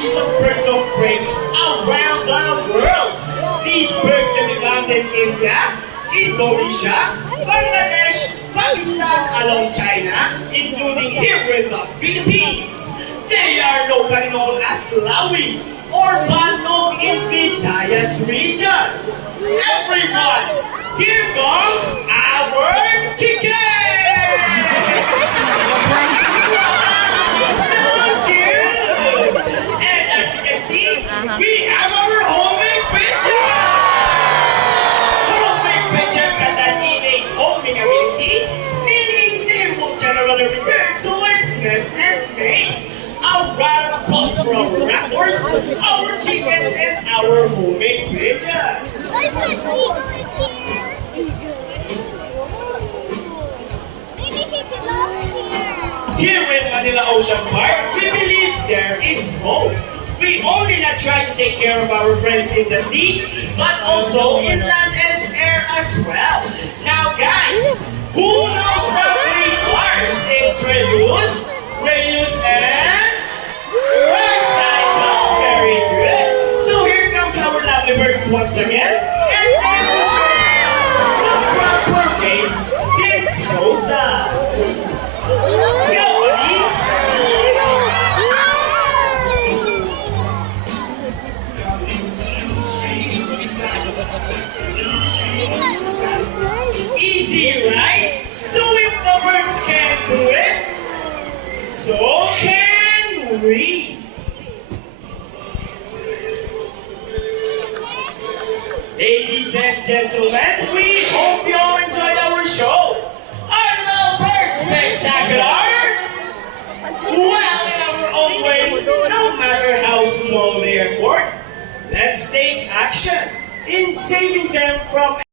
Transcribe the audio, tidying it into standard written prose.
species of birds of prey around the world. These birds can be found in India, Indonesia, Bangladesh, Pakistan, along China, including here with the Philippines. They are locally known as lawi or banog in Visayas region. Everyone, here comes our chicken! So cute! And as you can see, we have our homemade pigeons! Homemade pigeons has an innate homing ability, meaning they will generally return to its nest and mate. A round of applause for our raptors, our chickens, and our homemade pigeons. Here in Manila Ocean Park, we believe there is hope. We only not try to take care of our friends in the sea, but also in land and air as well. Now guys, who knows the three R's? It's reduce, reuse, and recycle. Very good. So here comes our lovely birds once again, and they will show us the proper ways this goes up. Go, Elise! Easy, right? So if the birds can do it, so can we. Ladies and gentlemen, we hope you all enjoyed our show. Are the birds spectacular? Well, in our own way, no matter how small they are, let's take action in saving them from